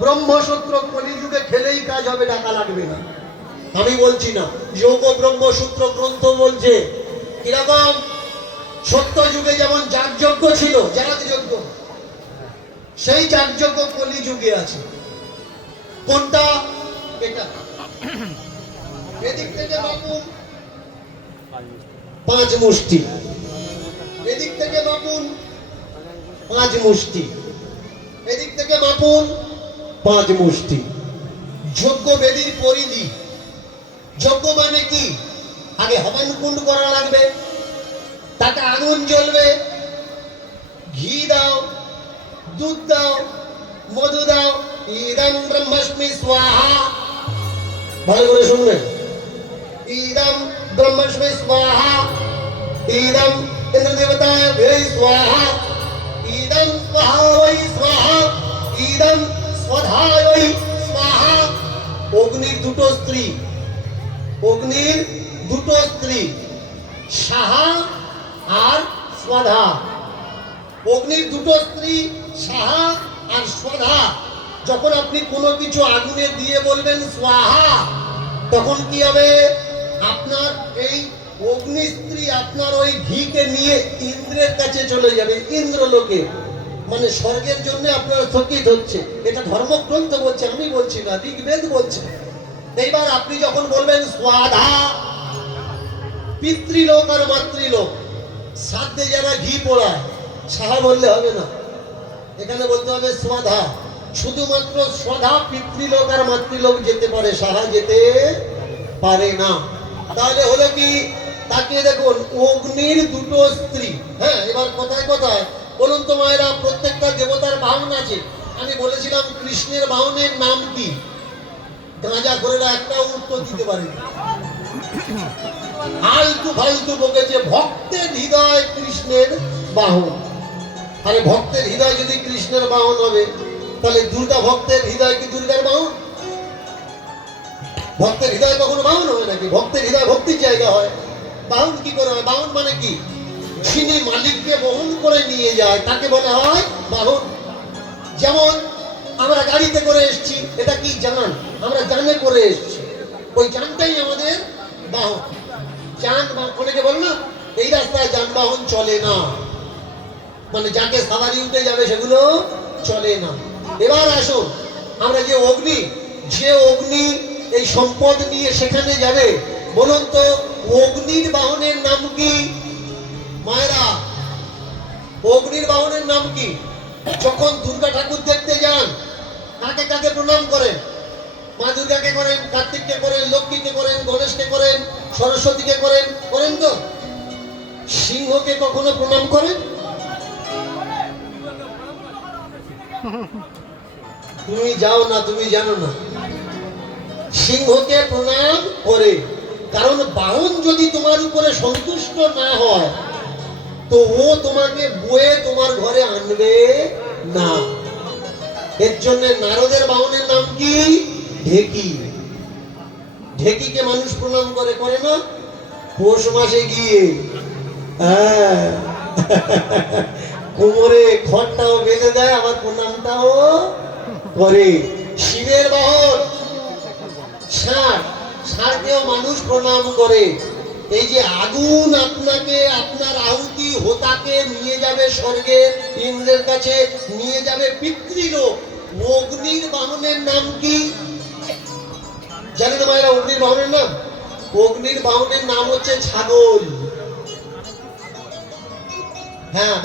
ব্রহ্মসূত্র কলিযুগে খেলেই কাজ হবে, টাকা লাগবে না। আমি বলছি না, যোগ ব্রহ্মসূত্র গ্রন্থ বলছে কিরকম সত্য যুগে যেমন যাগযজ্ঞ ছিল, যাগযজ্ঞ, সেই যাগযজ্ঞ কলিযুগে আছে। কোনটা? এটা। এদিক থেকে বাপুন 5 মুষ্টি, এদিক থেকে বাপুন 5 মুষ্টি, এদিক থেকে বাপুন 5 মুষ্টি। যজ্ঞ বেদির পরিধি। যজ্ঞ মানে কি? আগে হবন কুণ্ড করা লাগবে, তাতে আগুন জ্বলবে, ঘি দাও, দুধ দাও, মধু দাও। ইদম ব্রহ্মস্মি স্বাহা। ভালো করে শুনবেন। ইদম ব্রহ্মস্মি স্বাহা, ইদম ইন্দ্র দেবতায় ভৈ স্বাহা, ইদম স্বাহা বৈ স্বাহা, ইদম স্বধায় বৈ স্বাহা। অগ্নির দুটো স্ত্রী, অগ্নির দুটো স্ত্রী, সাহা আর স্বধা। অগ্নির দুটো স্ত্রী সাহা আর স্বধা। যখন আপনি কোনো কিছু আগুনে দিয়ে বলবেন স্বাহা, তখন কি হবে? আপনার এই অগ্নিস্ত্রী আপনার ওই ঘিকে নিয়ে ইন্দ্রের কাছে চলে যাবে, ইন্দ্রলোকে, মানে স্বর্গের জন্য আপনার স্থগিত হচ্ছে। এটা ধর্মগ্রন্থ বলছে, আমি বলছি না, ঋগ্বেদ বলছে। এইবার আপনি যখন বলবেন স্বাধা, পিতৃলোক আর মাতৃলোক, শ্রাদ্ধে যারা ঘি পোড়ায়, সাহা বললে হবে না, এখানে বলতে হবে স্বাধা। শুধুমাত্র স্বধা পিতৃলোক আর মাতৃলোক যেতে পারে, সাহা যেতে পারে না। তাহলে হলো কি? তাকিয়ে দেখুন, অগ্নির দুটো স্ত্রী। হ্যাঁ, এবার কথায় কথায় বলুন তো মায়েরা, প্রত্যেকটা দেবতার বাহন আছে। আমি বলেছিলাম কৃষ্ণের বাহনের নাম কি? গাঁজা করেরা একটা উত্তর দিতে পারে, আলতু ফালতু বকেছে। ভক্তের হৃদয় কৃষ্ণের বাহন। আরে ভক্তের হৃদয় যদি কৃষ্ণের বাহন হবে, তাহলে দুর্গা ভক্তের হৃদয় কি দুর্গার বাহন? ভক্তের হৃদয় কখনো বাহন হবে নাকি? ভক্তের হৃদয় ভক্তির জায়গা হয়, বাহন কি করে হয়? বাহন মানে কি? যিনি মালিককে বহন করে নিয়ে যায় তাকে বলা হয় বাহন। যেমন আমরা গাড়িতে করে এসেছি, এটা কি জান? আমরা জানে করে এসেছি, ওই জানটাই আমাদের বাহন। যান, অনেকে বল না এই রাস্তায় যানবাহন চলে না, মানে যাকে সাবারি উঠে যাবে সেগুলো চলে না। এবার আসুন, আমরা যে অগ্নি, যে অগ্নি এই সম্পদ নিয়ে সেখানে যাবে, বলুন তো অগ্নির বাহনের নাম কি? মায়েরা, অগ্নির বাহনের নাম কি? যখন দুর্গা ঠাকুর দেখতে যান, কাকে কাকে প্রণাম করেন? মা দুর্গাকে করেন, কার্তিককে করেন, লক্ষ্মীকে করেন, গণেশকে করেন, সরস্বতীকে করেন, করেন তো? সিংহকে কখনো প্রণাম করেন? তুমি যাও না, তুমি জানো না। সিংহকে প্রণাম করে, কারণ বাহন যদি তোমার উপরে সন্তুষ্ট না হয়, তো ও তোমাকে বয়ে তোমার ঘরে আনবে না। এর জন্য নারদের বাহনের নাম কি? ঢেকি। ঢেকিকে মানুষ প্রণাম করে, করে না? পৌষ মাসে গিয়ে কোমরে খড়টাও বেঁধে দেয়, আবার প্রণামটাও করে। শিবের বাহন ষাঁড়, ষাঁড়কেও মানুষ প্রণাম করে। এই যে আগুন আপনাকে, আপনার আহুতি হোতাকে নিয়ে যাবে স্বর্গে, ইন্দ্রের কাছে নিয়ে যাবে পিতৃলোক। অগ্নির বাহনের নাম কি জানেন মায়েরা? অগ্নির বাহনের নাম, অগ্নির বাহনের নাম হচ্ছে ছাগল। হ্যাঁ,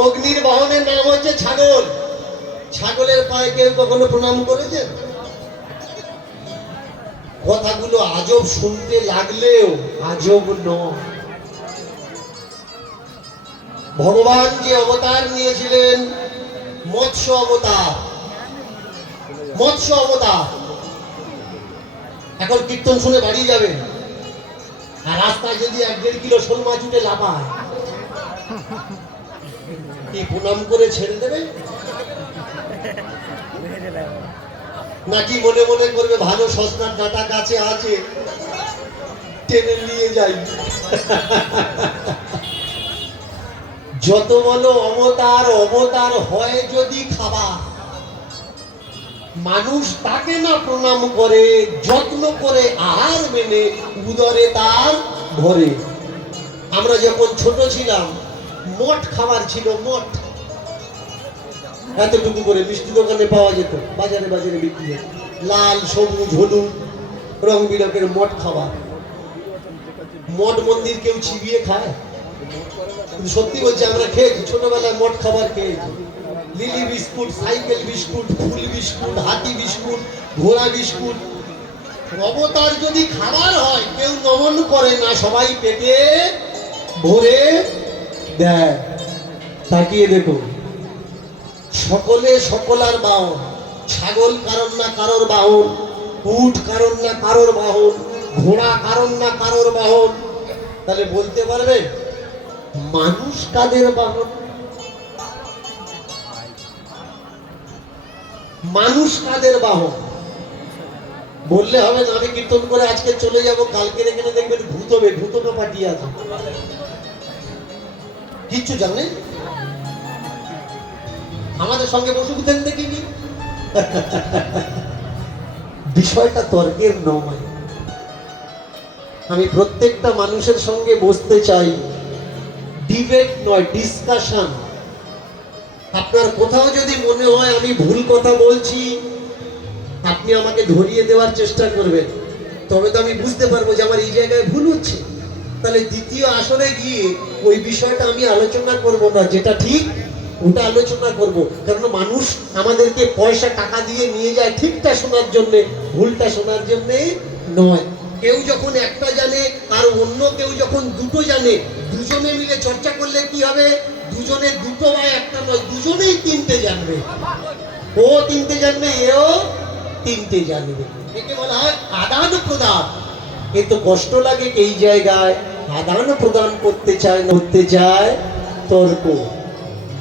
অগ্নির বাহনের নাম হচ্ছে ছাগল। ছাগলের পায়ে কেউ কখনো প্রণাম করেছে? কথাগুলো আজব শুনতে লাগলেও আজব নয়। ভগবান যে অবতার নিয়েছিলেন, মৎস্য অবতার, মৎস্য অবতার। এখন কীর্তন শুনে বাড়ি যাবেন, আর রাস্তায় যদি 1-1.5 কিলো শোল মাছ উঠে লাফায়, কি প্রণাম করে ছেড়ে দেবে? নাকি মনে মনে করবে ভালো সজনার ডাঁটা গাছে আছে, টেনে নিয়ে যাই? যত বলো অবতার, অবতার হয় যদি খাবার, মানুষ তাকে না প্রণাম করে, যত্ন করে আহার মেনে উদরে তার ভরে। আমরা যখন ছোট ছিলাম মঠ খাবার ছিল, মঠ এতটুকু করে মিষ্টি দোকানে পাওয়া যেত, বাজারে বাজারে বিক্রি হতো, লাল সবুজ হলুদ রং বিরঙের মঠ খাবার। মঠ মন্দির কেউ চিবিয়ে খায়? কিন্তু সত্যি বলছি আমরা খেয়েছি, ছোটবেলায় মঠ খাবার খেয়েছি। লিলি বিস্কুট, সাইকেল বিস্কুট, ফুল বিস্কুট, হাতি বিস্কুট, ঘোড়া বিস্কুট। অবতার যদি খাবার হয় কেউ নমন করে না, সবাই পেটে ভরে দেয়। তাকিয়ে দেখো, সকলে সকলার বাহন, ছাগল কারণ না কারোর বাহন, উট কারণ না কারোর বাহন, ঘোড়া কারণ না কারোর বাহন। তাহলে বলতে পারবেন মানুষ কাদের বাহন? মানুষ কাদের বাহন বললে হবে না। আমি কীর্তন করে আজকে চলে যাব, কালকে এখানে দেখবেন ভূত হবে, ভূতকে পাঠিয়ে আছে, কিচ্ছু জানেন। আমাদের সঙ্গে বসুক দেন দেখিনি। বিষয়টা তর্কের নয়। আমি প্রত্যেকটা মানুষের সঙ্গে বসতে চাই, ডিবেট নয়, ডিসকাশন। আপনার কোথাও যদি মনে হয় আমি ভুল কথা বলছি, আপনি আমাকে ধরিয়ে দেওয়ার চেষ্টা করবেন, তবে তো আমি বুঝতে পারবো যে আমার এই জায়গায় ভুল হচ্ছে। তাহলে দ্বিতীয় আসরে গিয়ে ওই বিষয়টা আমি আলোচনা করব না, যেটা ঠিক ওটা আলোচনা করব। কারণ মানুষ আমাদেরকে পয়সা টাকা দিয়ে নিয়ে যায় ঠিকটা শোনার জন্য, ভুলটা শোনার জন্য নয়। কেউ যখন একটা জানে আর অন্য কেউ যখন দুটো জানে, দুজনে মিলে চর্চা করলে কি হবে? দুজনে দুটো বা একটা নয়, দুজনেই তিনটে জানবে। ও তিনটে জানবে, এও তিনটে জানবে। একে বলা হয় আদান প্রদান। কিন্তু কষ্ট লাগে এই জায়গায় আদান প্রদান করতে চায় না, করতে চায় তর্ক,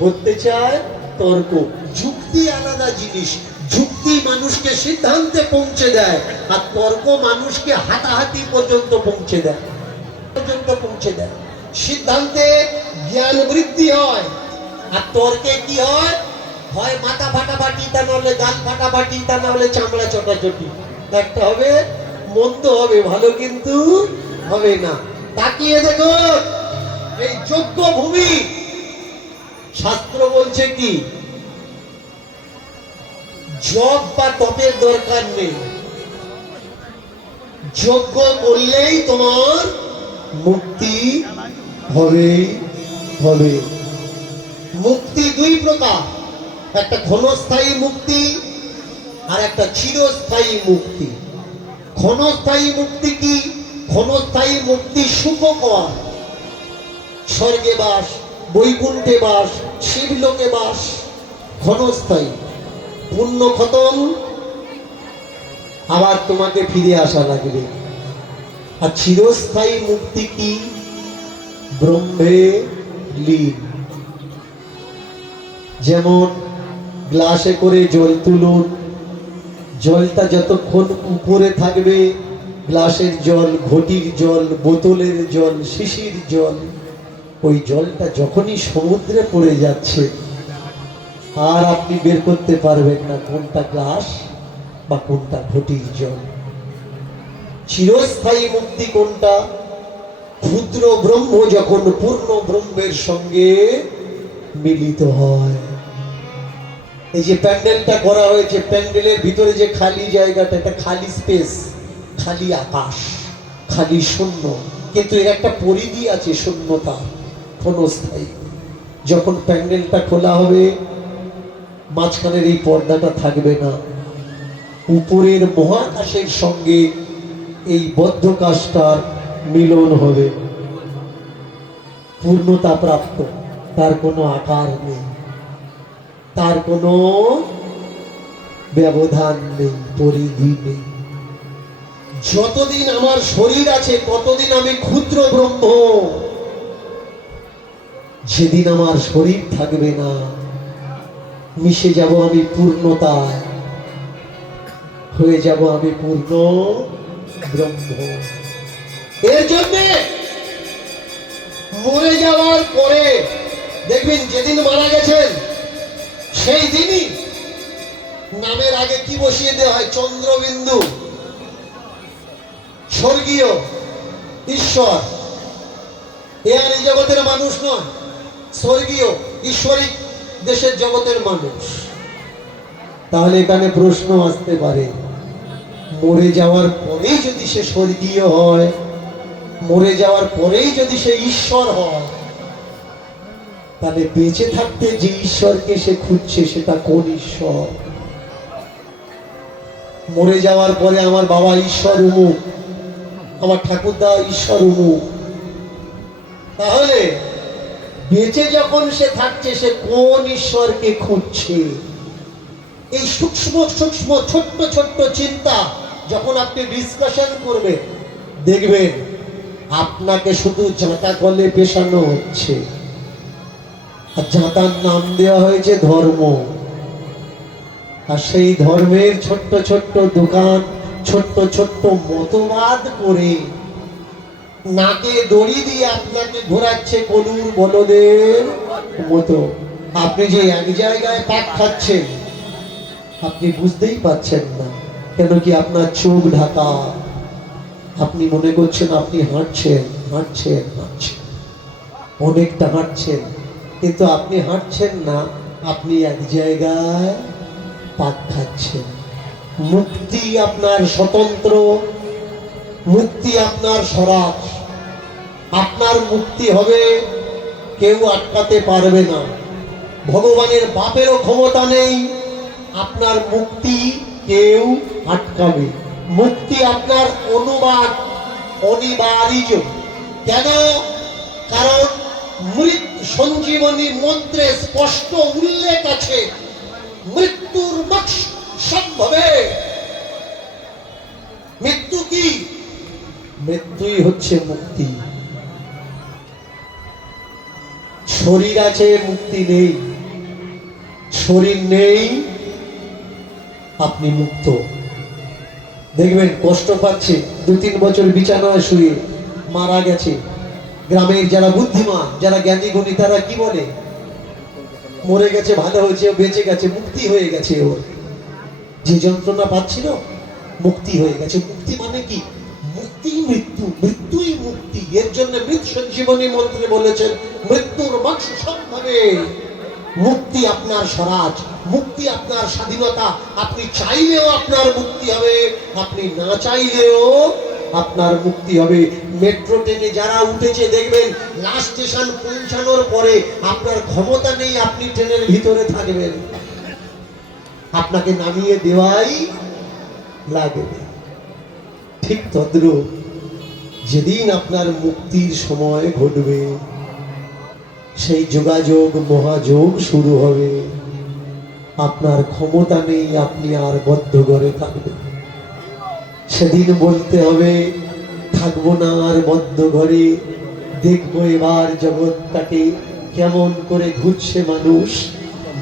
করতে চায় তর্ক। যুক্তি আলাদা জিনিস, যুক্তি মানুষকে সিদ্ধান্তে পৌঁছে দেয়, আর তর্ক মানুষকে হাতাহাতি পর্যন্ত পৌঁছে দেয়, সিদ্ধান্তে জ্ঞান বৃদ্ধি হয়, আর তর্কে কি হয়? হয় মাথা ফাটাফাটি, তা নাহলে গান ফাটাফাটি, তা নাহলে চামড়া চটাচটি। একটা হবে, মন্দ হবে, ভালো কিন্তু হবে না। তাকিয়ে দেখো এই যোগ্য ভূমি, শাস্ত্র বলছে কি জপ বা তপের দরকার নেই, যজ্ঞ করলেই তোমার মুক্তি হবেই হবে। মুক্তি দুই প্রকার, একটা ক্ষণস্থায়ী মুক্তি আর একটা চিরস্থায়ী মুক্তি। ক্ষণস্থায়ী মুক্তি কি? ক্ষণস্থায়ী মুক্তি সুখকর, স্বর্গে বাস, বৈকুণ্ঠে বাস, শিবলোকে বাস, ক্ষণস্থায়ী। পুণ্য খতম, আবার তোমাকে ফিরে আসা লাগবে। আর চিরস্থায়ী মুক্তি কি? ব্রহ্মে লীন। যেমন গ্লাসে করে জল তুলুন, জলটা যতক্ষণ উপরে থাকবে, গ্লাসের জল, ঘটির জল, বোতলের জল, শিশির জল, ওই জলটা যখনই সমুদ্রে পড়ে যাচ্ছে আর আপনি বের করতে পারবেন না কোনটা গ্লাস বা কোনটা ঘটির জল। চিরস্থায়ী মুক্তি কোনটা? ক্ষুদ্র ব্রহ্ম যখন পূর্ণ ব্রহ্মের সঙ্গে মিলিত হয়। এই যে প্যান্ডেলটা করা হয়েছে, প্যান্ডেলের ভিতরে যে খালি জায়গাটা, এটা খালি স্পেস, খালি আকাশ, খালি শূন্য, কিন্তু এর একটা পরিধি আছে, শূন্যতা, ক্ষণস্থায়ী। যখন প্যান্ডেলটা খোলা হবে, মাঝখানের এই পর্দাটা থাকবে না, উপরের মহাকাশের সঙ্গে এই বদ্ধকাশটার মিলন হবে, পূর্ণতা প্রাপ্ত। তার কোনো আকার নেই, তার কোনো ব্যবধান নেই, পরিধি নেই। যতদিন আমার শরীর আছে ততদিন আমি ক্ষুদ্র ব্রহ্ম। যেদিন আমার শরীর থাকবে না, মিশে যাব আমি পূর্ণতায়, হয়ে যাব আমি পূর্ণ ব্রহ্ম। এর জন্য মরে যাওয়ার পরে দেখবেন যেদিন মারা গেছেন সেই দিনই নামের আগে কি বসিয়ে দেওয়া হয়? চন্দ্রবিন্দু। স্বর্গীয় ঈশ্বর। এ আর এই জগতের মানুষ নয়, স্বর্গীয় ঈশ্বরিক দেশের জগতের মানুষ। তাহলে এখানে প্রশ্ন আসতে পারে, মরে যাওয়ার পরেই যদি সে স্বর্গীয় হয়, মরে যাওয়ার পরেই যদি সে ঈশ্বর হয়, তাহলে বেঁচে থাকতে যে ঈশ্বরকে সে খুঁজছে সেটা কোন ঈশ্বর? মরে যাওয়ার পরে আমার বাবা ঈশ্বর উমুক, আমার ঠাকুরদা ঈশ্বর উমুক, তাহলে বেঁচে যখন সে থাকছে সে কোন ঈশ্বরকে খুঁজছে? এই সূক্ষ্ম সূক্ষ্ম ছোট্ট ছোট্ট চিন্তা যখন আপনি ডিসকাশন করবেন, দেখবেন আপনাকে শুধু জাঁতা কলে পেশানো হচ্ছে। আর জাঁতার নাম দেওয়া হয়েছে ধর্ম। আর সেই ধর্মের ছোট্ট ছোট্ট দোকান, ছোট্ট ছোট্ট মতবাদ করে নাকে দড়ি দিয়ে আপনাকে ঘোরাচ্ছে কলুর বলদের মতো। আপনি যে এক জায়গায় পাক খাচ্ছেন আপনি বুঝতেই পাচ্ছেন না, কেন কি আপনার চোখ ঢাকা। আপনি মনে করছেন আপনি হাঁটছেন হাঁটছেন হাঁটছেন, অনেকটা হাঁটছেন, কিন্তু আপনি হাঁটছেন না, আপনি এক জায়গায় পাক খাচ্ছেন। মুক্তি আপনার স্বতন্ত্র, মুক্তি আপনার স্বরাজ। আপনার মুক্তি হবে, কেউ আটকাতে পারবে না। ভগবানের বাপেরও ক্ষমতা নেই আপনার মুক্তি কেউ আটকাবে। মুক্তি আপনার অনুবাদ, অনিবার্য। কেন? কারণ মৃত সঞ্জীবনী মন্ত্রে স্পষ্ট উল্লেখ আছে, মৃত্যুর মোক্ষ সম্ভবে। মৃত্যু কি? মৃত্যুই হচ্ছে মুক্তি। শরীর আছে, মুক্তি নেই। শরীর নেই, আপনি মুক্ত। দেখবেন কষ্ট পাচ্ছে, 2-3 বছর বিছানায় শুয়ে মারা গেছে। গ্রামের যারা বুদ্ধিমান, যারা জ্ঞানী গুণী, তারা কি বলে? মরে গেছে, ভালো হয়েছে, বেঁচে গেছে, মুক্তি হয়ে গেছে। ওর যে যন্ত্রণা পাচ্ছিল মুক্তি হয়ে গেছে। মুক্তি মানে কি? মুক্তি মৃত্যু, মৃত্যুই মুক্তি। এর জন্য মৃত সঞ্জীবনী মন্ত্রে বলেছেন মৃত্যুর মোক্ষ সম্ভবে। মুক্তি আপনার স্বরাজ, মুক্তি আপনার স্বাধীনতা। আপনি চাইলেও আপনার মুক্তি হবে, আপনি না চাইলেও আপনার মুক্তি হবে। মেট্রো ট্রেনে যারা উঠেছে দেখবেন লাস্ট স্টেশন পৌঁছানোর পরে আপনার ক্ষমতা নেই আপনি ট্রেনের ভিতরে থাকবেন, আপনাকে নামিয়ে দেওয়াই লাগবে। ঠিক তদ্রূপ যেদিন আপনার মুক্তির সময় ঘটবে, সেই যোগাযোগ মহাযোগ শুরু হবে। আপনার ক্ষমতা নেই, আপনি আর বদ্ধ ঘরে থাকবেন। সেদিন বলতে হবে থাকবো না আর বদ্ধ ঘরে, দেখবো এবার জগৎটাকে কেমন করে ঘুরছে মানুষ,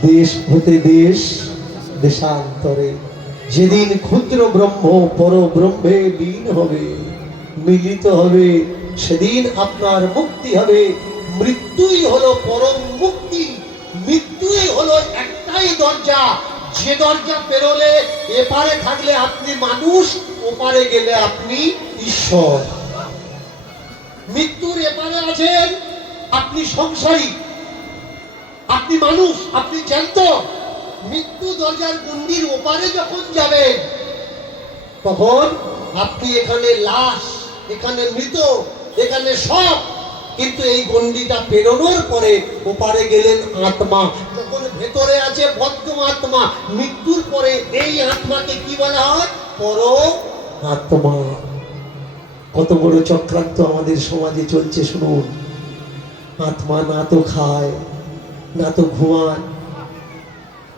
দেশ হতে দেশ, দেশান্তরে। যেদিন ক্ষুদ্র ব্রহ্ম পর ব্রহ্মে লীন হবে, মিলিত হবে, সেদিন আপনার মুক্তি হবে। মৃত্যুই হলো পরম মুক্তি। মৃত্যুই হলো একটাই দরজা, যে দরজা পেরোলে এপারে থাকলে আপনি মানুষ, ওপারে গেলে আপনি ঈশ্বর। মৃত্যুর এপারে আছেন আপনি সংসারী, আপনি মানুষ, আপনি জ্যান্ত। মৃত্যু দরজার গণ্ডির ওপারে যখন যাবেন তখন আপনি এখানে লাশ, এখানে মৃত, এখানে সব। কিন্তু এই গণ্ডিটা পেরোনোর পরে ওপারে গেলেন আত্মা। যখন ভেতরে আছে বদ্ধ আত্মা, মৃত্যুর পরে এই আত্মাকে কি বলা হয়? পর আত্মা। কত বড় চক্রান্ত আমাদের সমাজে চলছে শুনুন। আত্মা না তো খায়, না তো ঘুমায়,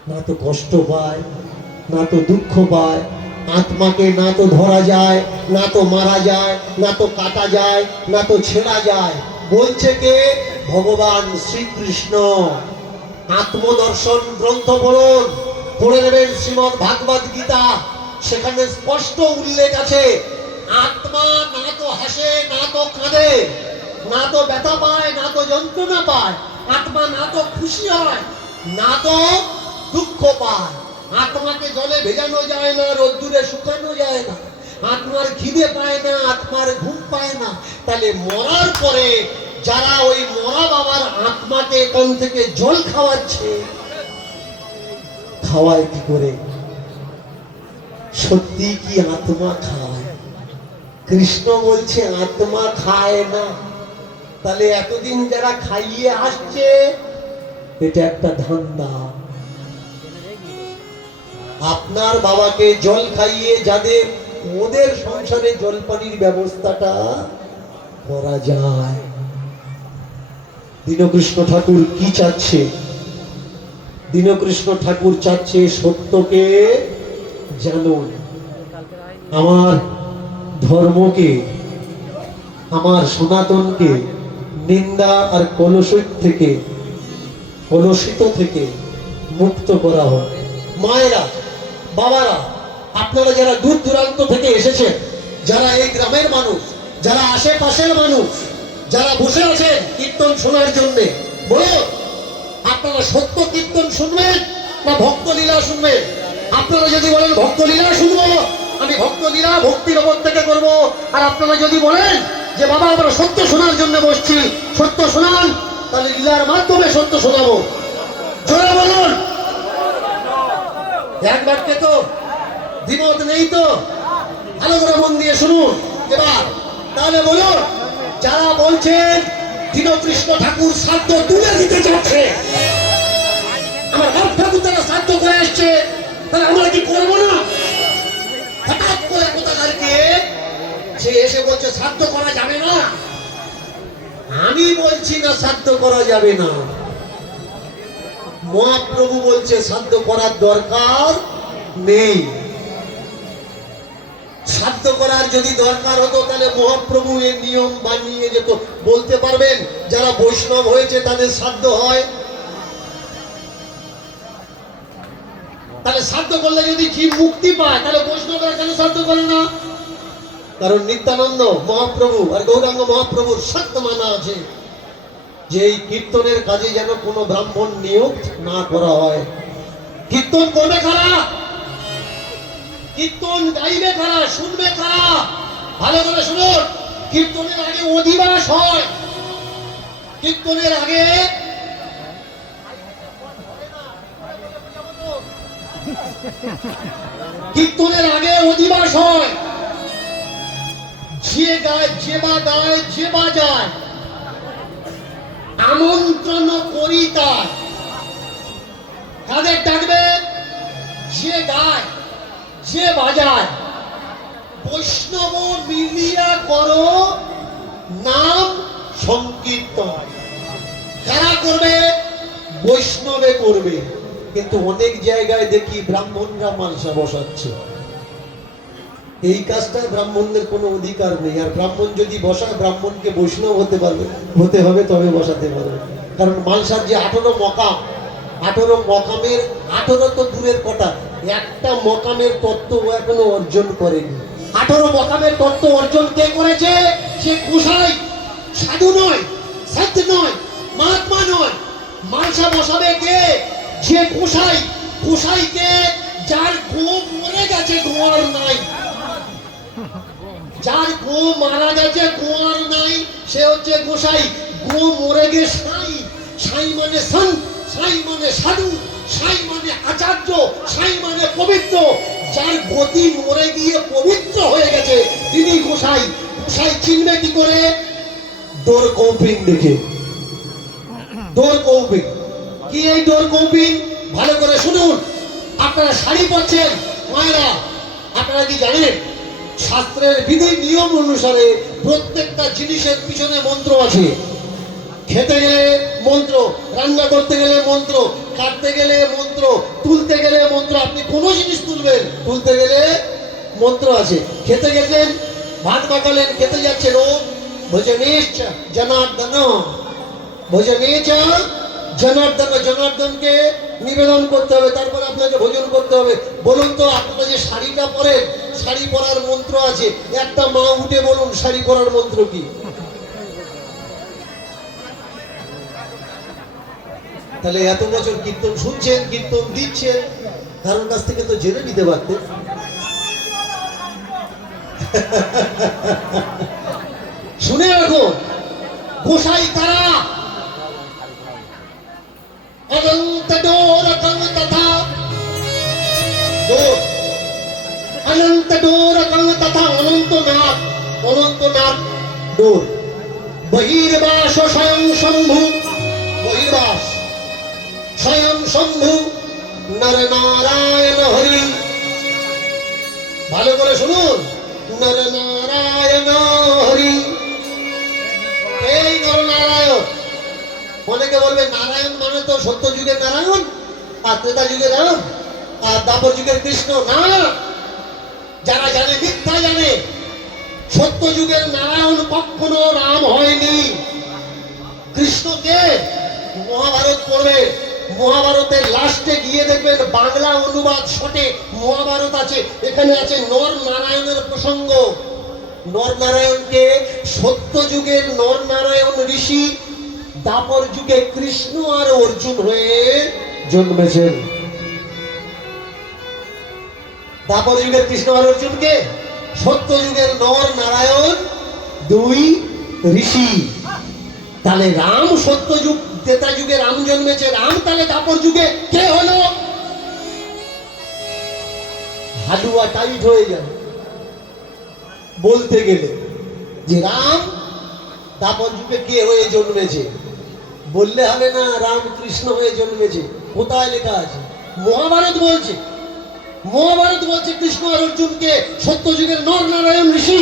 না তো কষ্ট পায়, না তো দুঃখ পায়। আত্মাকে না তো ধরা যায়, না তো মারা যায়, না তো কাটা যায়, না তো ছেঁড়া যায়। বলছে কে? ভগবান শ্রীকৃষ্ণ। আত্মদর্শন গ্রন্থ পড়ুন, পড়ে নেবেন শ্রীমদ্ ভাগবত গীতা। সেখানে স্পষ্ট উল্লেখ আছে আত্মা না তো হাসে, না তো কাঁদে, না তো ব্যথা পায়, না তো যন্ত্রণা পায়। আত্মা না তো খুশি হয়, না তো দুঃখ পায়। আত্মাকে জলে ভেজানো যায় না, রোদ্দুরে শুকানো যায় না। আত্মার খিদে পায় না, আত্মার ঘুম পায় না। তাহলে মরার পরে যারা ওই মরা বাবার আত্মাকে এখান থেকে জল খাওয়াচ্ছে, খাওয়ায় কি করে? সত্যি কি আত্মা খায়? কৃষ্ণ বলছে আত্মা খায় না। তাহলে এতদিন যারা খাইয়ে আসছে, এটা একটা ধান্দা। আপনার বাবাকে জল খাইয়ে যাদের, ওদের সংসারে জলপানির ব্যবস্থাটা করা যায়। দীনকৃষ্ণ ঠাকুর কি চাচ্ছে? দীনকৃষ্ণ ঠাকুর চাচ্ছে সত্যকে জানুন, আমার ধর্মকে, আমার সনাতনকে নিন্দা আর কলুষিত থেকে মুক্ত করা হয়। মায়েরা, বাবারা, আপনারা যারা দূর দূরান্ত থেকে এসেছেন, যারা এই গ্রামের মানুষ, যারা আশেপাশের মানুষ, যারা বসে আছেন কীর্তন শোনার জন্য, বলুন আপনারা সত্য কীর্তন শুনবেন না ভক্তলীলা শুনবেন? আপনারা যদি বলেন ভক্তলীলা শুনবো, আমি ভক্তলীলা ভক্তির ওপর থেকে করবো। আর আপনারা যদি বলেন যে বাবা আমরা সত্য শোনার জন্য বসছি, সত্য শোনান, তাহলে লীলার মাধ্যমে সত্য শোনাবো। জোরে বলুন। এক বাক্যে তো দ্বিমত নেই তো? ভালো করে মন দিয়ে শুনুন এবার। তাহলে বলুন, যারা বলছেন দীনকৃষ্ণ ঠাকুর শ্রাদ্ধ তুলে দিতে চাচ্ছে, আমার বাপ ঠাকুর তারা শ্রাদ্ধ করে আসছে, তাহলে আমরা কি করবো না? হঠাৎ করে কোথাকারকে সে এসে বলছে শ্রাদ্ধ করা যাবে না। আমি বলছি না শ্রাদ্ধ করা যাবে না, মহাপ্রভু বলছে শ্রাদ্ধ করার দরকার নেই। শ্রাদ্ধ করার যদি দরকার হতো তাহলে মহাপ্রভু এই নিয়ম বানিয়ে যেত। বলতে পারবেন যারা বৈষ্ণব হয়েছে তাদের শ্রাদ্ধ হয়? তাহলে শ্রাদ্ধ করলে যদি জীব মুক্তি পায়, তাহলে বৈষ্ণবরা কেন শ্রাদ্ধ করে না? কারণ নিত্যানন্দ মহাপ্রভু আর গৌরাঙ্গ মহাপ্রভুর সত্য মানা আছে যে এই কীর্তনের কাজে যেন কোনো ব্রাহ্মণ নিয়োগ না করা হয়। কীর্তন করবে কারা? কীর্তন গাইবে কারা? শুনবে কারা? ভালো করে শুনুন। কীর্তনের আগে অধিবাস হয়। কীর্তনের আগে অধিবাস হয়। যে গায়, যে বা গায়, যে বা যায়, আমন্ত্রণ করি তার। কাদের ডাকবে? যে গায়, যে বাজায়। বৈষ্ণব মিলিয়া করো নাম সংকীর্তন। কারা করবে? বৈষ্ণবে করবে। কিন্তু অনেক জায়গায় দেখি ব্রাহ্মণরা মালসা বসাচ্ছে। এই কাজটা ব্রাহ্মণদের কোনো অধিকার নেই। আর ব্রাহ্মণ যদি বসায়, ব্রাহ্মণকে বৈষ্ণব হতে হবে তবে বসাতে পারবে। কারণ মালসার যে 18 মকাম, 18 মকামের 18 তো দূরের কথা, একটা মকামের তত্ত্ব ও এখনো অর্জন করেনি। 18 মকামের তত্ত্ব অর্জন কে করেছে? সে গোসাই, সাধু নয়, সাধ নয়, মহাত্মা নয়। মালসা বসাবে কে? যে গোসাই। গোসাইকে যার গো মরে গেছে, গোয়ার নাই, যার গো মারা গেছে, গোয়ার নাই, সে হচ্ছে গোসাই। গো মরে গে সাই, সাই মানে সন্ত, সাই মানে সাধু, সাই মানে আচার্য, সাই মানে পবিত্র। যার গতি মরে গিয়ে পবিত্র হয়ে গেছে তিনি গোসাই। গোসাই চিনবে কি করে? ডোর কৌপিন দেখে। ডোর কৌপিন কি? এই ডোর কৌপিন ভালো করে শুনুন। আপনারা শাড়ি পরছেন মায়েরা, আপনারা কি জানেন শাস্ত্রের বিধি নিয়ম অনুসারে প্রত্যেকটা জিনিসের পিছনে মন্ত্র আছে। খেতে গেলে মন্ত্র, রান্না করতে গেলে মন্ত্র, কাটতে গেলে মন্ত্র, তুলতে গেলে মন্ত্র। আপনি কোনো জিনিস তুলবেন, তুলতে গেলে মন্ত্র আছে। খেতে গেলেন, ভাত মাখালেন, খেতে যাচ্ছেন, ও ভোজনেশ্চ জনার্দন, ভোজনেচ জনার্দন, জনার্দনকে নিবেদন করতে হবে, তারপরে আপনাকে ভোজন করতে হবে। বলুন তো আপনারা যে শাড়িটা পরেন, শাড়ি পরার মন্ত্র আছে। একটা মা উঠে বলুন শাড়ি পরার মন্ত্র কি? তাহলে এত বছর কীর্তন শুনছেন, কীর্তন দিচ্ছেন, কারোর কাছ থেকে তো জেনে নিতে পারতেন। শুনে রাখুন, গোসাই কারা? অনন্ত ডোর তথা ডোর, অনন্ত ডোর তথা অনন্তনাথ, অনন্তনাথ ডোর। বহির্বাস স্বয়ং শম্ভু, বহির্বাস স্বয়ং শম্ভু নর নারায়ণ হরি। ভালো করে শুনুন, নর নারায়ণ হরি। এই নর নারায়ণ। অনেকে বলবে নারায়ণ মানে তো সত্য যুগের নারায়ণ, আর ত্রেতা যুগের রাম, আর দাপর যুগের কৃষ্ণ। না, যারা জানে মিথ্যা জানে। সত্য যুগের নারায়ণ কখনো রাম হয়নি। কৃষ্ণকে মহাভারত পড়বে, মহাভারতের লাস্টে গিয়ে দেখবেন বাংলা অনুবাদ শটে মহাভারত আছে, এখানে আছে নর নারায়ণের প্রসঙ্গ। নর নারায়ণকে সত্য যুগের নর নারায়ণ ঋষি দাপর যুগে কৃষ্ণ আর অর্জুন হয়ে জন্মেছেন। দাপর যুগের কৃষ্ণ আর অর্জুনকে, সত্য যুগের নর নারায়ণ দুই ঋষি। তাহলে রাম সত্য যুগ, ত্রেতা যুগে রাম জন্মেছে, রাম তাহলে দাপর যুগে কে হলো? হালুয়া টাইট হয়ে যাবে বলতে গেলে যে রাম দাপর যুগে কে হয়ে জন্মেছে। বললে হবে না রাম কৃষ্ণ হয়ে জন্মেছে। কোথায় লেখা আছে? মহাভারত বলছে, মহাভারত বলছে কৃষ্ণ আর অর্জুনকে সত্য যুগের নর নারায়ণ ঋষি।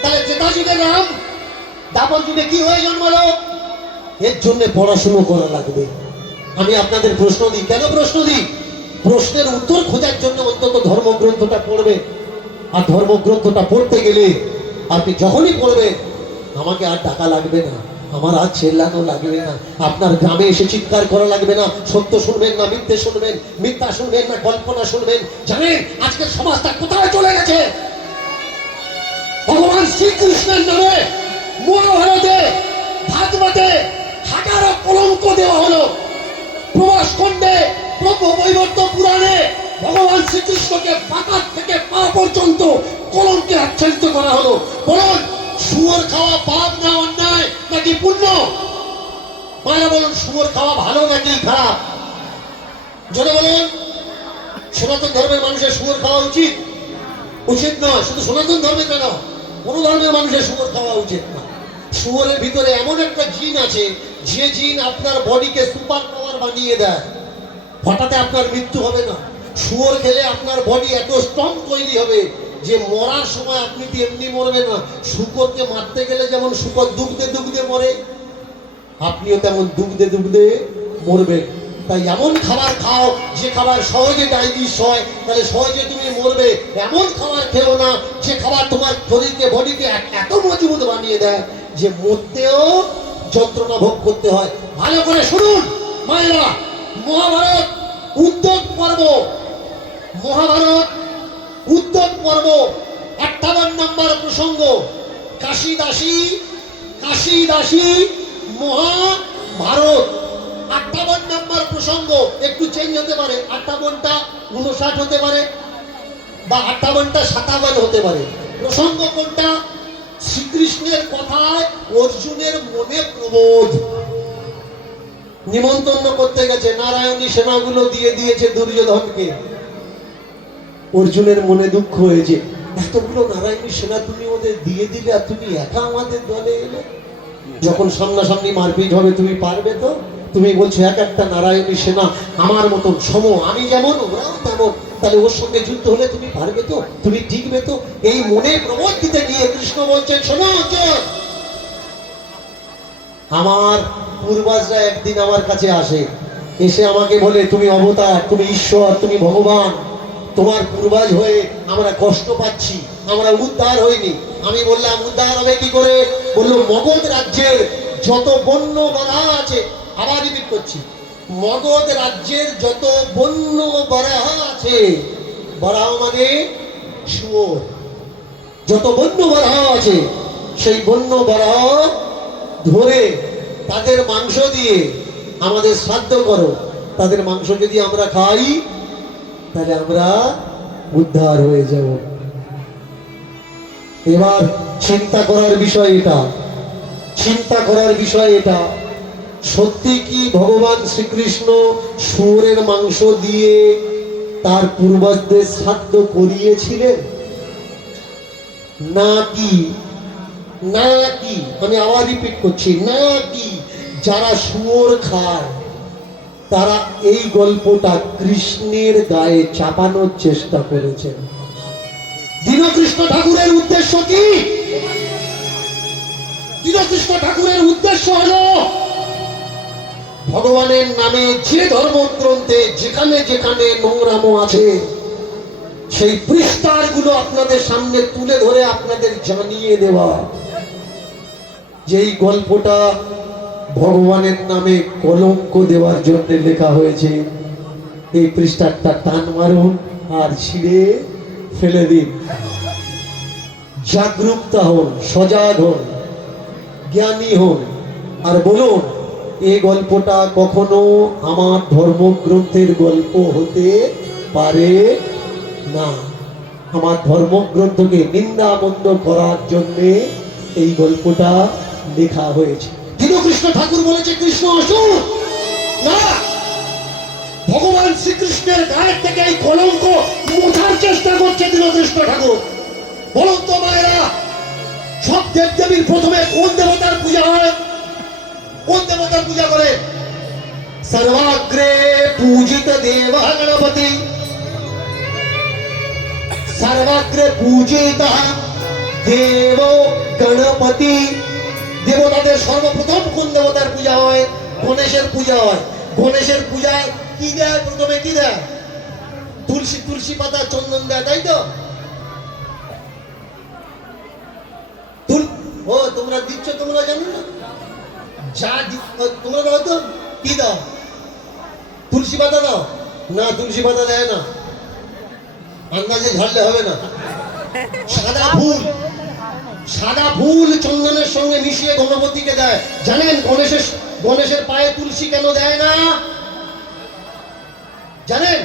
তাহলে ত্রেতা যুগের রাম দাপর যুগে কি হয়ে জন্মালো? এর জন্য পড়াশুনো করা লাগবে। আমি আপনাদের প্রশ্ন দিই, কেন প্রশ্ন দিই? প্রশ্নের উত্তর খোঁজার জন্য অন্তত ধর্মগ্রন্থটা পড়বে। আর ধর্মগ্রন্থটা পড়তে গেলে আপনি যখনই পড়বেন, আমাকে আর টাকা লাগবে না, আমার আর চেল্লানো লাগবে না, আপনার গ্রামে এসে চিৎকার করা লাগবে না। সত্য শুনবেন না মিথ্যে শুনবেন, মিথ্যা শুনবেন না কল্পনা শুনবেন। জানেন আজকের সমাজটা কোথায় চলে গেছে? ভগবান শ্রীকৃষ্ণের নামে মহাভারতে, ভাগবতে হাজারো কলঙ্ক দেওয়া হলো। প্রবাস খণ্ডে, ব্রহ্মবৈবর্ত পুরাণে ভগবান শ্রীকৃষ্ণকে পাতার থেকে পা পর্যন্ত কলঙ্কে আচ্ছাদিত করা হলো। বলুন, শুয়োর খাওয়া পাপ না অন্যায় নাকি পুণ্য? মায়েরা বলুন, শুয়োর খাওয়া ভালো নাকি খারাপ? জোরে বলুন। সনাতন ধর্মের মানুষের শুয়োর খাওয়া উচিত? উচিত নয়। শুধু সনাতন ধর্মে কেন, কোন ধর্মের মানুষের শুয়োর খাওয়া উচিত না। শুয়োরের ভিতরে এমন একটা জিন আছে, যে জিন আপনার বডিকে সুপার পাওয়ার বানিয়ে দেয়। হঠাৎ আপনার মৃত্যু হবে না। শুয়োর খেলে আপনার বডি এত স্ট্রং তৈরি হবে যে মরার সময় আপনি তো এমনি মরবে না। শুকরকে মারতে গেলে যেমন শুকর দুগ্ধে দুগ্ধে মরে, আপনিও তেমন দুগ্ধে দুগ্ধে মরবেন। তাই এমন খাবার খাও যে খাবার সহজে ডাইজেস্ট হয়, তাহলে সহজে তুমি মরবে। এমন খাবার খেও না যে খাবার তোমার শরীরকে, বডিকে এত মজবুত বানিয়ে দেয় যে মরতেও যন্ত্রণা ভোগ করতে হয়। ভালো করে শুনুন মায়েরা, মহাভারত উদ্যোগ পর্ব, মহাভারত উদ্যোগ পর্ব 58 নম্বর প্রসঙ্গ। কাশী দাসী, কাশী দাসী মহাভারত 58 নম্বর প্রসঙ্গ। একটু চেঞ্জ হতে পারে, 58টা 59 হতে পারে, বা 58টা 57 হতে পারে। প্রসঙ্গ কোনটা? শ্রীকৃষ্ণের কথায় অর্জুনের মনে প্রবোধ। নিমন্ত্রণ করতে গেছে, নারায়ণী সেনাগুলো দিয়ে দিয়েছে দুর্যোধনকে। অর্জুনের মনে দুঃখ হয়েছে, এতগুলো নারায়ণী সেনা তুমি ওদের দিয়ে দিলে, আর তুমি একা আমাদের দলে এলে। যখন সামনাসামনি মারপিট হবে তুমি পারবে তো? তুমি বলছো এক একটা নারায়ণী সেনা আমার মতন সম, আমি যেমন ওরাও তেমন, তাহলে ওর সঙ্গে যুদ্ধ হলে তুমি পারবে তো? তুমি টিকবে তো? এই মনে প্রবোধ দিতে গিয়ে কৃষ্ণ বলছেন, শোনো অর্জুন, আমার পূর্বাজরা একদিন আমার কাছে আসে, এসে আমাকে বলে তুমি অবতার, তুমি ঈশ্বর, তুমি ভগবান, তোমার পূর্বাজ হয়ে আমরা কষ্ট পাচ্ছি, আমরা উদ্ধার হইনি। আমি বললাম উদ্ধার হবে কি করে? বললো মগধ রাজ্যের যত বন্য বরাহ আছে, আবার রিপিট করছি, মগধ রাজ্যের যত বন্য বরাহ আছে, বরাহ মানে শুয়োর, যত বন্য বরাহ আছে সেই বন্য বরাহ ধরে তাদের মাংস দিয়ে আমাদের শ্রাদ্ধ করো, তাদের মাংস যদি আমরা খাই তাহলে আমরা উদ্ধার হয়ে যাব। এবার চিন্তা করার বিষয় এটা, চিন্তা করার বিষয় এটা, সত্যি কি ভগবান শ্রীকৃষ্ণ শুয়োরের মাংস দিয়ে তার পূর্বজদের শ্রাদ্ধ করিয়েছিলেন নাকি? নাকি, আমি আবার রিপিট করছি, নাকি যারা শুয়োর খায় তারা এই গল্পটা কৃষ্ণের গায়ে চাপানোর চেষ্টা করেছেন? দীনকৃষ্ণ ঠাকুরের উদ্দেশ্য কি? দীনকৃষ্ণ ঠাকুরের উদ্দেশ্য হলো ভগবানের নামে যে ধর্মগ্রন্থে যেখানে যেখানে নোংরামো আছে সেই পৃষ্ঠাগুলো আপনাদের সামনে তুলে ধরে আপনাদের জানিয়ে দেওয়া যে এই গল্পটা ভগবানের নামে কলঙ্ক দেওয়ার জন্য লেখা হয়েছে। এই পৃষ্ঠাটা টান মারুন আর ছিঁড়ে ফেলে দিন। জাগরুক হন, সজাগ হন, জ্ঞানী হন, আর বলুন এই গল্পটা কখনো আমার ধর্মগ্রন্থের গল্প হতে পারে না। আমার ধর্মগ্রন্থকে নিন্দা মন্দ করার জন্য এই গল্পটা লেখা হয়েছে। দীনকৃষ্ণ ঠাকুর বলেছে কৃষ্ণ অসুর না, ভগবান শ্রীকৃষ্ণের গায়ের থেকে এই কলঙ্ক মোছার চেষ্টা করছে দীনকৃষ্ণ ঠাকুর। বলুন তো মায়েরা, সব দেবদেবীর প্রথমে কোন দেবতার পূজা হয়? কোন দেবতার পূজা করে? সর্বাগ্রে পূজিত দেব গণপতি, সর্বাগ্রে পূজিত দেব গণপতি। দেবতাদের সর্বপ্রথম কোন দেবতার পূজা হয়? গণেশের পূজা হয়। গণেশের পূজায় কি দেয়? প্রথমে কি দেয়? তুলসী, তুলসী পাতা, চন্দন দেয়, তাই তো? ও তোমরা দিচ্ছ, তোমরা জানো না? যা তোমরা দাও তো, কি দাও? তুলসী পাতা দাও না? তুলসী পাতা দেয় না, আন্দাজে ঝাড়লে হবে না। সাদা ফুল, সাদা ফুল চন্দনের সঙ্গে মিশিয়ে গণপতিকে দেয়। জানেন গণেশের পায়ে তুলসী কেন দেয় না? জানেন?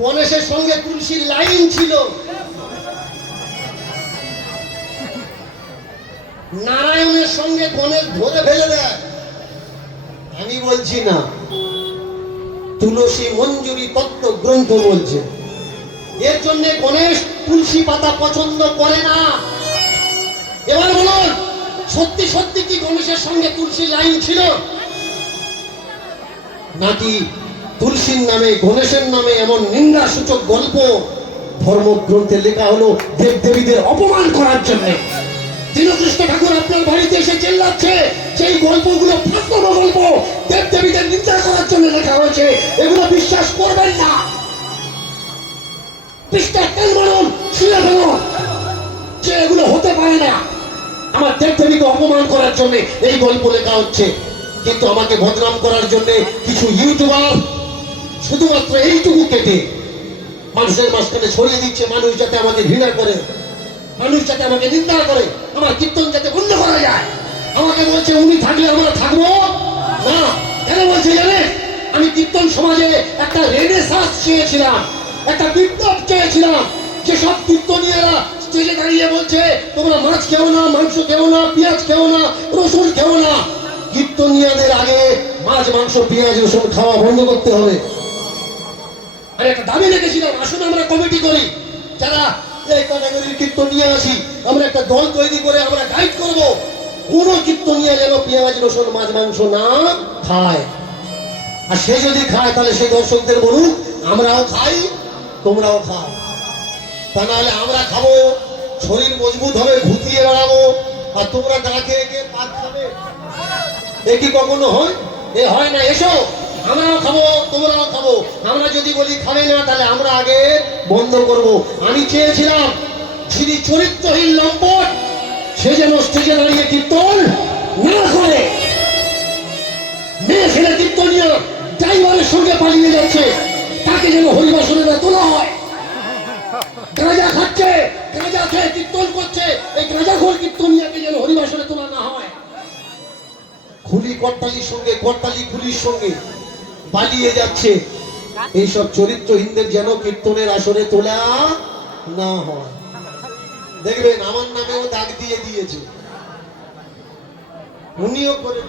গণেশের সঙ্গে তুলসীর লাইন ছিল। নারায়ণের সঙ্গে গণেশ ধরে ফেলে দেয়। আমি বলছি না, তুলসী মঞ্জুরি তত্ত্ব গ্রন্থ বলছে। এর জন্য গণেশ তুলসী পাতা পছন্দ করে না। এবার বলুন, সত্যি সত্যি কি গণেশের সঙ্গে তুলসীর লাইন ছিল? নাকি তুলসীর নামে, গণেশের নামে এমন নিন্দাসূচক গল্প ধর্মগ্রন্থে লেখা হলো দেবদেবীদের অপমান করার জন্য? দীনকৃষ্ণ ঠাকুর আপনার বাড়িতে এসে চিল্লাচ্ছে সেই গল্পগুলো ফাঁসলো গল্প, দেবদেবীদের নিন্দা করার জন্য লেখা হয়েছে, এগুলো বিশ্বাস করবেন না। পৃষ্ঠা তেল মারুন, ছিঁড়ে ফেলুন, যে এগুলো হতে পারে না। আমার দেবদেবীকে অপমান করার জন্য এই গল্প লেখা হচ্ছে। কিন্তু আমাকে বদনাম করার জন্য কিছু ইউটিউবার শুধুমাত্র এইটুকু কেটে মানুষের মাঝখানে ছড়িয়ে দিচ্ছে, মানুষ যাতে আমাকে ঘৃণা করে, মানুষ যাতে আমাকে নিন্দা করে, আমার কীর্তন যাতে বন্ধ করা যায়। আমাকে বলছে উনি থাকলে আমরা থাকবো না। কেন বলছে জানেন? আমি কীর্তন সমাজে একটা রেনেসাঁস চেয়েছিলাম, একটা বিপ্লব চেয়েছিলাম। যে সব কীর্তনীয়রা স্টেজে দাঁড়িয়ে বলছে তোমরা মাছ খেও না, মাংস খেও না, পেঁয়াজ খেও না, রসুন খেও না। কীর্তনীয়দের আগে মাছ, মাংস, পেঁয়াজ, রসুন খাওয়া বন্ধ করতে হবে। আমি একটা দাবি রেখেছিলাম, আসুন আমরা কমিটি করি, যারা এই ক্যাটাগরির কীর্তনীয় আছি, আমরা একটা দল তৈরি করে আমরা গাইড করব কোন কীর্তনীয় যেন পেঁয়াজ, রসুন, মাছ, মাংস না খায়। আর সে যদি খায় তাহলে সেই দর্শকদের বলুন আমরাও খাই, তোমরাও খাও। তা নাহলে আমরা খাবো, শরীর মজবুত হবে, ঘুতিয়ে বেড়াবো, আর তোমরা না খেয়ে খেয়ে পাক খাবে। এ কি কখনো হয়? এ হয় না। এসো, আমরাও খাবো, তোমরাও খাবো। আমরা যদি বলি খাবে না, তাহলে আমরা আগে বন্ধ করব। আমি চেয়েছিলাম যিনি চরিত্রহীন লম্পট সে যেন স্টেজে দাঁড়িয়ে কীর্তন না করে। মেয়ে ছেলে কীর্তনীয় ড্রাইভারের সঙ্গে পালিয়ে যাচ্ছে, তাকে যেন হরিবাসনে না তোলা হয়। গাঁজা খাচ্ছে, গাঁজা খেয়ে কীর্তন করছে, এই গাঁজাখোর কীর্তনীয়কে যেন হরিবাসনে তোলা না হয়। খুলি কর্তালির সঙ্গে, কর্তালি খুলির সঙ্গে পালিয়ে যাচ্ছে। এইসব চরিত্রহীনদের যেন কীর্তনের আসরে তোলা না হয়। দেখবেন আমার নামেও দাগ দিয়ে দিয়েছে, উনিও করে।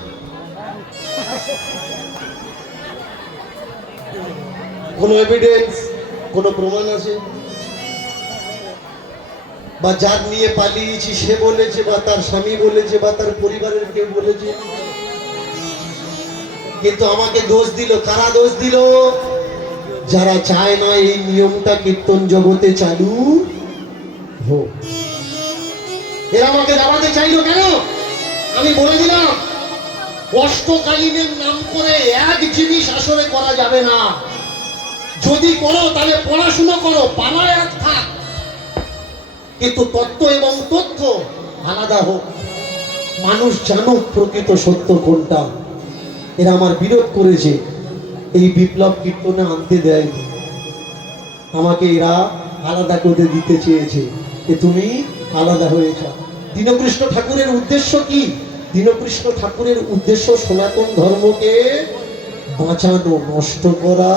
কোনো এভিডেন্স, কোনো প্রমাণ আছে? বা যার নিয়ে পালিয়েছি সে বলেছে, বা তার স্বামী বলেছে, বা তার পরিবারের কেউ বলেছে? কিন্তু আমাকে দোষ দিল। কারা দোষ দিল? যারা চায় না এই নিয়মটা কীর্তন জগতে চালু হোক। এরা আমাকে জানাতে চাইলো কেন? আমি বলে দিলাম, অষ্টকালীনের নাম করে এক জিনিস আসলে করা যাবে না। যদি করো তাহলে পড়াশুনো করো, পাড়ায় এক থাক, কিন্তু তত্ত্ব এবং তথ্য আলাদা হোক। মানুষ জানুক প্রকৃত সত্য কোনটা। এরা আমার বিরোধ করেছে, এই বিপ্লব কীর্তনে আনতে দেয়নি। আমাকে এরা আলাদা করে দিতে চেয়েছে, যে তুমি আলাদা হয়ে যাও। দীনকৃষ্ণ ঠাকুরের উদ্দেশ্য কি? দীনকৃষ্ণ ঠাকুরের উদ্দেশ্য সনাতন ধর্মকে বাঁচানো, নষ্ট করা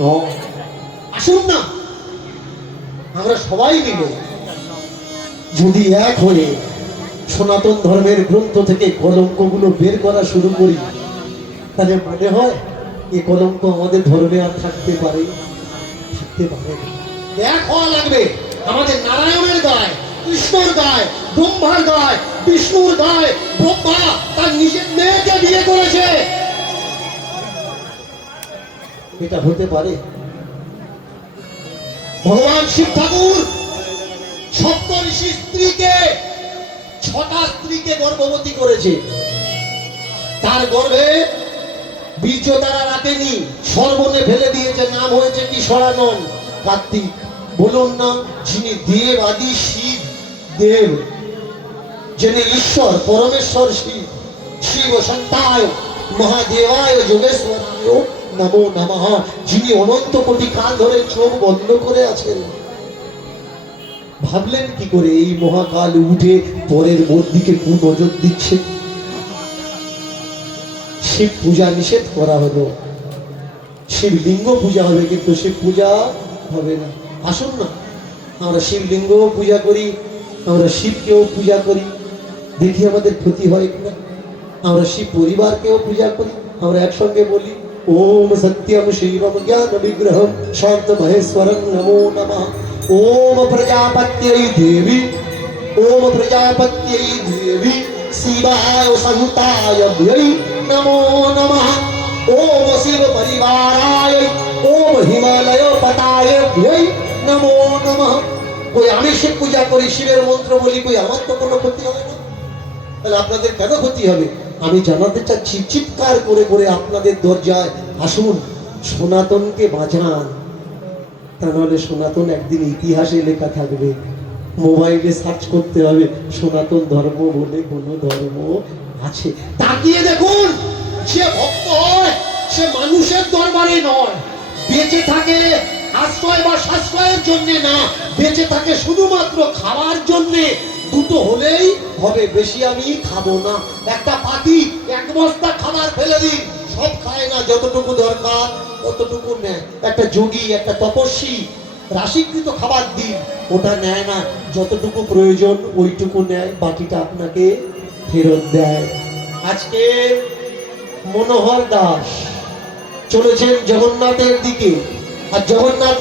নয়। আসুন না আমরা সবাই মিলে যদি এক হয়ে সনাতন ধর্মের গ্রন্থ থেকে কলঙ্কগুলো বের করা শুরু করি, তাহলে মনে হয় এই কলঙ্ক আমাদের ধর্মে আর থাকতে পারে? থাকতে পারে না। এক হওয়া লাগবে। আমাদের নারায়ণের গায়, কৃষ্ণর গায়, ব্রহ্মার গায়, বিষ্ণুর গায়। ব্রহ্মা তার নিজের মেয়েকে বিয়ে করেছে, এটা হতে পারে? ভগবান শিব ঠাকুর সপ্তর্ষি স্ত্রীকে, 6টা স্ত্রীকে গর্ভবতী করেছে। তার গর্ভে বীর্য তারা রাখেনি, সর্বনে ফেলে দিয়েছে। নাম হয়েছে কি? সরানন, কার্তিক। বলুন না, যিনি দেব আদি শিব দেব, যিনি ঈশ্বর পরমেশ্বর শিব, শিব সন্তায় মহাদেবায় যোগেশ্বরায় নমো নমঃ, যিনি অনন্ত কোটি কাল ধরে চোখ বন্ধ করে আছেন। ভাবলেন কি করে এই মহাকাল উঠে পরের মূর্তিকে কু নজর দিচ্ছে? শিব পূজা নিষেধ করা হলো, শিবলিঙ্গ পূজা হবে, কিন্তু শিব পূজা হবে না। আসুন না আমরা শিবলিঙ্গ পূজা করি, আমরা শিবকেও পূজা করি, দেখি আমাদের ক্ষতি হয় কিনা। আমরা শিব পরিবারকেও পূজা করি, আমরা একসঙ্গে বলি ওম সত্যম শিবম জ্ঞান বিগ্রহম শান্ত মহেশ্বরং নমো নমঃ। ওম প্রজাপত্যৈ দেবী, ওম প্রজাপত্যৈ দেবী শিবায় সন্তায় ভৈ নমো নমঃ। ওম শিব পরিবারায়, ওম হিমালয় পতায় ভৈ নমো নমঃ। কই আমি শিব পূজা করি, শিবের মন্ত্র বলি, কই আমার তো কোনো ক্ষতি হয় না। তাহলে আপনাদের কেন ক্ষতি হবে? আমি জানাতে চাচ্ছি, চিৎকার করে করে আপনাদের দরজায় আসুন, সনাতনকে বাঁচান। তা নাহলে সনাতন একদিন ইতিহাসে লেখা থাকবে। মোবাইলে সার্চ করতে হবে সনাতন ধর্ম বলে কোনো ধর্ম আছে। তাকিয়ে দেখুন, সে ভক্ত হয় সে মানুষের দরবারে নয়, বেঁচে থাকে আশ্রয় বা সাশ্রয়ের জন্য না, বেঁচে থাকে শুধুমাত্র খাওয়ার জন্যে। দুটো হলেই হবে, বেশি আমি খাবো না। একটা পাখি 1 বস্তা খাবার ফেলে দিন, সব খায় না, যতটুকু দরকার ততটুকু নেয়। একটা যোগী, একটা তপস্বী রাশিকৃত খাবার দিন, ওটা নেয় না, যতটুকু প্রয়োজন ওইটুকু নেয়, বাকিটা আপনাকে ফেরত দেয়। আজকে মনোহর দাস চলেছেন জগন্নাথের দিকে, আর জগন্নাথ